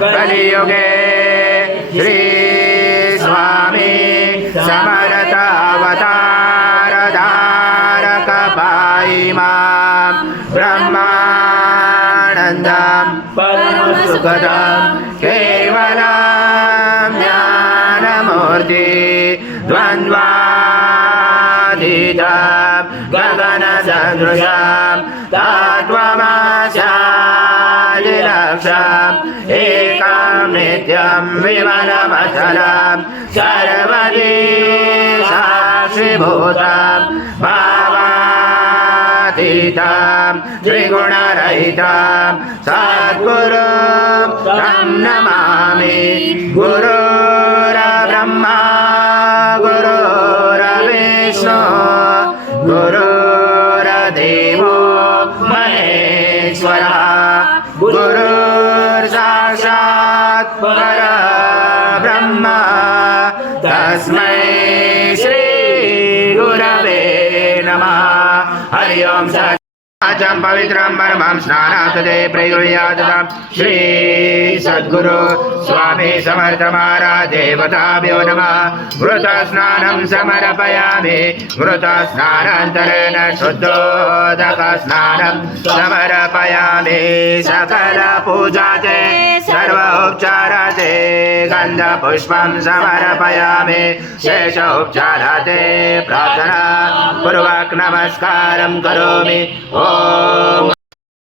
कलियुगे श्री स्वामी समरतावतारधारक पाहि मां ब्रह्मानन्दं परमसुखदं केवलं ज्ञानमूर्ति द्वन्द्वातीतं गगनसदृशं तत्त्वमस्यादिलक्ष्यम् एकं नित्यं विमलमचलं सर्वदी साक्षिभूतं भावातीतं त्रिगुणरहितं सद्गुरुं तं नमामि। गुरुर्ब्रह्मा गुरुर्विष्णु गुरुर्देवो महेश्वरः गुरुर्साक्षात् परब्रह्म तस्मै श्री गुरवे नमः। हरि ओम आचम पवित्रं परमं स्नानातदे प्रयुर्यादतां श्री सद्गुरु स्वामी समर्थ महाराज देवताभ्यो नमः। घृतस्नानं समर्पयामि। घृतस्नानान्तरेण शुद्धोदकस्नानं समर्पयामि। सकलपूजाते सर्वोपचाराते गन्धपुष्पं समर्पयामि। शेषोपचाराते प्रार्थना पूर्वक नमस्कारं करोमि। ओम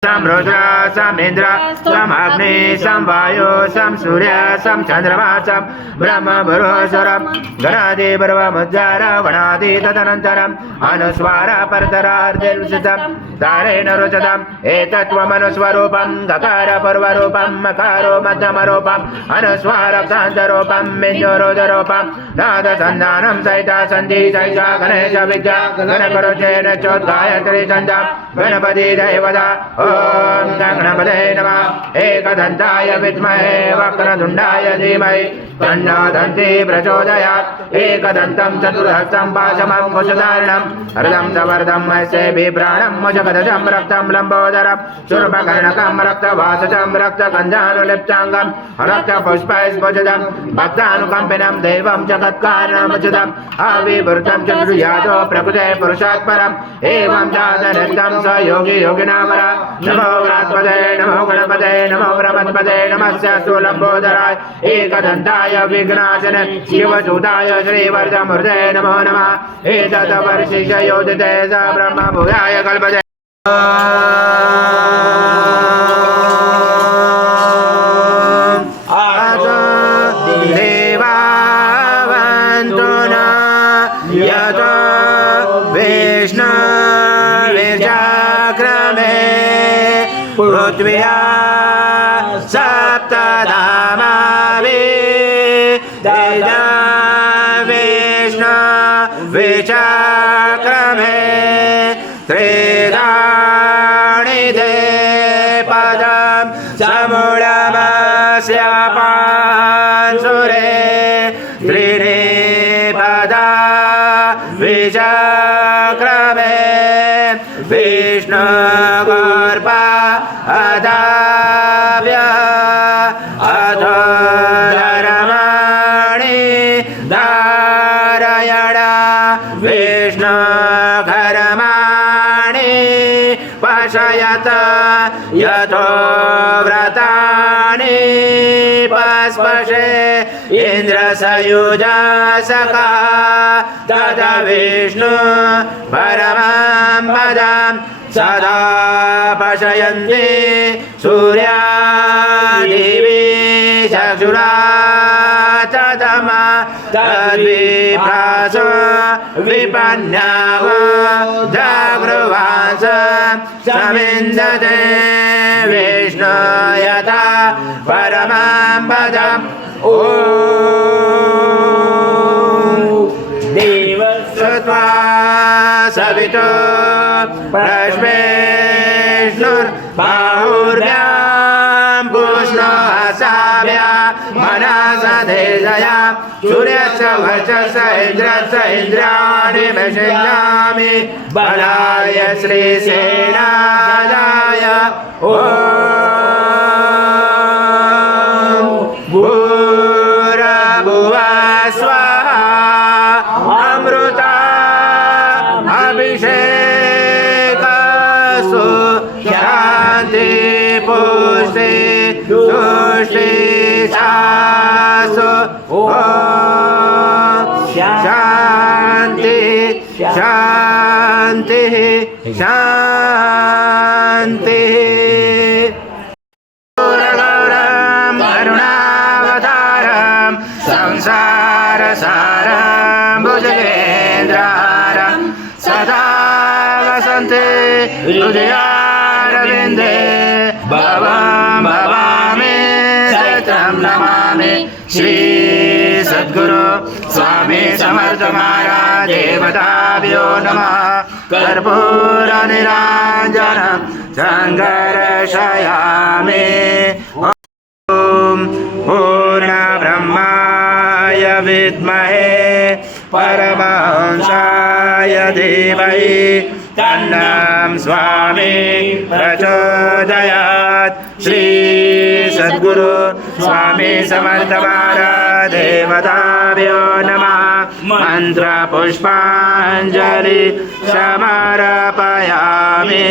सम रुद्र सम इंद्र सम अग्नि सम वायु सम सूर्य सम चंद्रमा सम ब्रह्म भरोसरम गणादि ब्रह्मोज्जार वणादि तदनन्तरम अनुस्वार परतरार्धेर्विषितं तारेण रुचतम एतत्त्वमनुस्वरूपं गकार पूर्वरूपं मकारो मध्यमरूपं अनुस्वार शान्तरूपं मिञ्जोरोदरूपं नादसन्धानं सहिता सन्धि सहिता गणेश विद्या गणकरुचेन चोद्गायत्री छन्दं गणपति देवता। ओम गणपतये नमः। एकदन्ताय विद्महे वक्रतुण्डाय धीमहि तन्नो दन्ती प्रचोदयात्। एकदन्तं चतुर्हस्तं पाशमं कुशधारणं हृदं सवर्धं मत्स्ये बिभ्राणं मुजगदजं रक्तं लम्बोदरं शूर्पकर्णकं रक्तवासजं रक्तगन्धानुलिप्ताङ्गं रक्तपुष्पैस्फुटं भक्तानुकम्पिनं देवं जगत्कारणमुचितम् आविर्भूतं चतुर्यादो प्रकृते पुरुषात् परम् एवं जातनित्यं स योगी योगिनामरा। नमो व्रात्पदे नमो गणपते नमो ब्रह्मपदे नमस्य लम्बोदराय एकदन्ताय विघ्नाशने शिवसूताय श्रीवर्धमूर्ते नमो नमः। एतद्वर्षिष योदिते स ब्रह्म भूयाय कल्पते। देवावन्तु न यतो विष्णु पृथ्व्या सप्तधामाभिः विष्णु विचक्रमे त्रिदाणि ते पदं समूढमस्य पांसुरे त्रीणि पदा विचक्रमे विष्णु गोर्पा अदाव्य अधो धर्माणि धारयण विष्णु घर्माणि पशयत यथो व्रतानि पस्पशे इन्द्रसयुजासका तद विष्णु परमं पदं सदा पशयन्ति सूर्यादिवि चक्षुरा तदमा तद्विप्रास विपन्याव जागृवास समिन्दते विष्णु यथा परमं पदम् ॐ देवस्त्वा सवितो प्रश्वेष्णुर्बाहुर्भ्यां पुष्णोऽसाभ्या मनसधेजया सूर्यस्य वर्चस्य इन्द्रस्य इन्द्रियाणि विषयामि बलाय श्रीसेनाय ॐ भूर्भुवः स्वः अमृता अभिषेकस्तु शान्ति पुष्टि तुष्टि शासु ॐ शान्ति शान्तिः शान्तिः करुणावतारं संसारसारं भुजगेन्द्रहारं सदा वसन्ते हृदयारविन्दे भवं भवामि सहितं नमामि श्री सद्गुरु स्वामी समर्थ महाराज देवताभ्यो नमः कर्पूरनिराञ्जनं सङ्कर्षयामि ॐ पूर्णब्रह्माय विद्महे परमहंसाय धीमहि तन्नं स्वामी प्रचोदयात् श्री सद्गुरु स्वामी समर्थ महाराज देवताभ्यो नमः मंत्र पुष्पांजलि समर्पयामि।